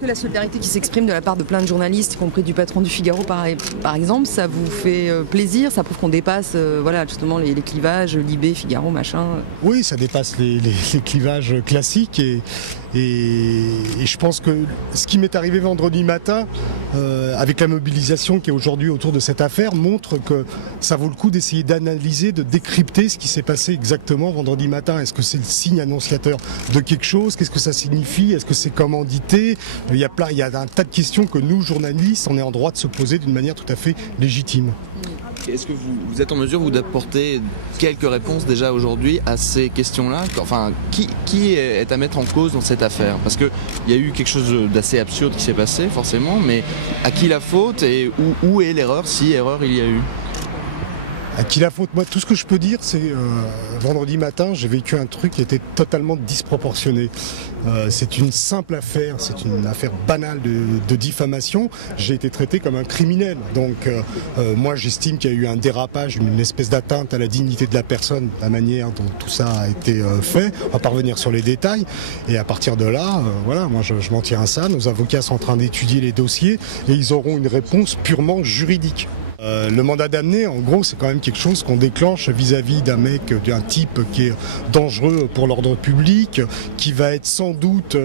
Que la solidarité qui s'exprime de la part de plein de journalistes, y compris du patron du Figaro par exemple, ça vous fait plaisir? Ça prouve qu'on dépasse voilà, justement les clivages Libé, Figaro, machin. Oui, ça dépasse les clivages classiques et je pense que ce qui m'est arrivé vendredi matin, avec la mobilisation qui est aujourd'hui autour de cette affaire, montre que ça vaut le coup d'essayer d'analyser, de décrypter ce qui s'est passé exactement vendredi matin. Est-ce que c'est le signe annonciateur de quelque chose? Qu'est-ce que ça signifie? Est-ce que c'est commandité? Il y a un tas de questions que nous, journalistes, on est en droit de se poser d'une manière tout à fait légitime. Est-ce que vous êtes en mesure d'apporter quelques réponses déjà aujourd'hui à ces questions-là? Enfin, qui est à mettre en cause dans cette affaire? Parce qu'il y a eu quelque chose d'assez absurde qui s'est passé, forcément, mais à qui la faute et où est l'erreur, si erreur il y a eu? À qui la faute? Moi, tout ce que je peux dire, c'est vendredi matin, j'ai vécu un truc qui était totalement disproportionné. C'est une simple affaire, c'est une affaire banale de diffamation. J'ai été traité comme un criminel. Donc, moi, j'estime qu'il y a eu un dérapage, une espèce d'atteinte à la dignité de la personne, la manière dont tout ça a été fait. On va pas revenir sur les détails. Et à partir de là, voilà, moi, je m'en tiens à ça. Nos avocats sont en train d'étudier les dossiers et ils auront une réponse purement juridique. Le mandat d'amener, en gros, c'est quand même quelque chose qu'on déclenche vis-à-vis d'un mec, d'un type qui est dangereux pour l'ordre public, qui va être sans doute,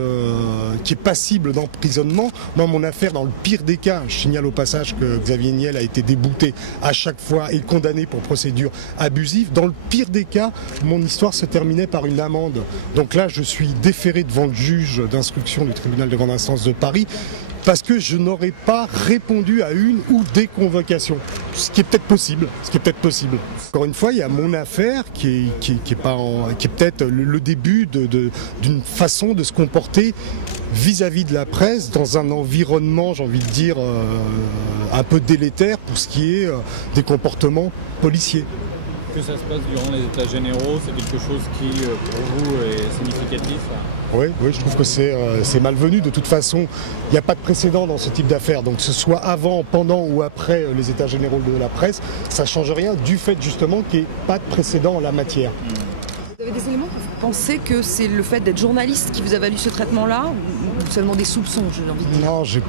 qui est passible d'emprisonnement. Moi, mon affaire, dans le pire des cas, je signale au passage que Xavier Niel a été débouté à chaque fois et condamné pour procédure abusive. Dans le pire des cas, mon histoire se terminait par une amende. Donc là, je suis déféré devant le juge d'instruction du tribunal de grande instance de Paris, parce que je n'aurais pas répondu à une ou des convocations. Ce qui est peut-être possible. Encore une fois, il y a mon affaire qui est peut-être le début d'une façon de se comporter vis-à-vis de la presse dans un environnement, j'ai envie de dire, un peu délétère pour ce qui est des comportements policiers. Que ça se passe durant les états généraux, c'est quelque chose qui, pour vous, est significatif? Oui, je trouve que c'est malvenu. De toute façon, il n'y a pas de précédent dans ce type d'affaires. Donc que ce soit avant, pendant ou après les états généraux de la presse, ça ne change rien du fait justement qu'il n'y ait pas de précédent en la matière. Vous avez des éléments que vous pensez que c'est le fait d'être journaliste qui vous a valu ce traitement-là, ou seulement des soupçons, j'ai envie de dire? Non, j'ai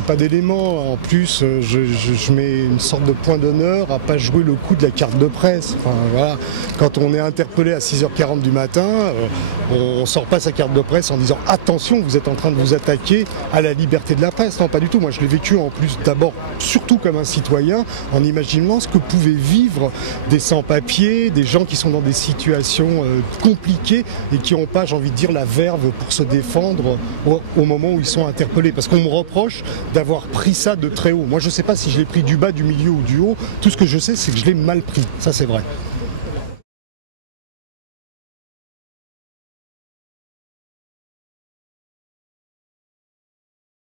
pas d'éléments. En plus, je mets une sorte de point d'honneur à pas jouer le coup de la carte de presse. Enfin, voilà. Quand on est interpellé à 6h40 du matin, on sort pas sa carte de presse en disant « Attention, vous êtes en train de vous attaquer à la liberté de la presse ». Non, pas du tout. Moi, je l'ai vécu en plus d'abord, surtout comme un citoyen, en imaginant ce que pouvaient vivre des sans-papiers, des gens qui sont dans des situations compliqués et qui n'ont pas, j'ai envie de dire, la verve pour se défendre au moment où ils sont interpellés. Parce qu'on me reproche d'avoir pris ça de très haut. Moi, je ne sais pas si je l'ai pris du bas, du milieu ou du haut. Tout ce que je sais, c'est que je l'ai mal pris. Ça, c'est vrai.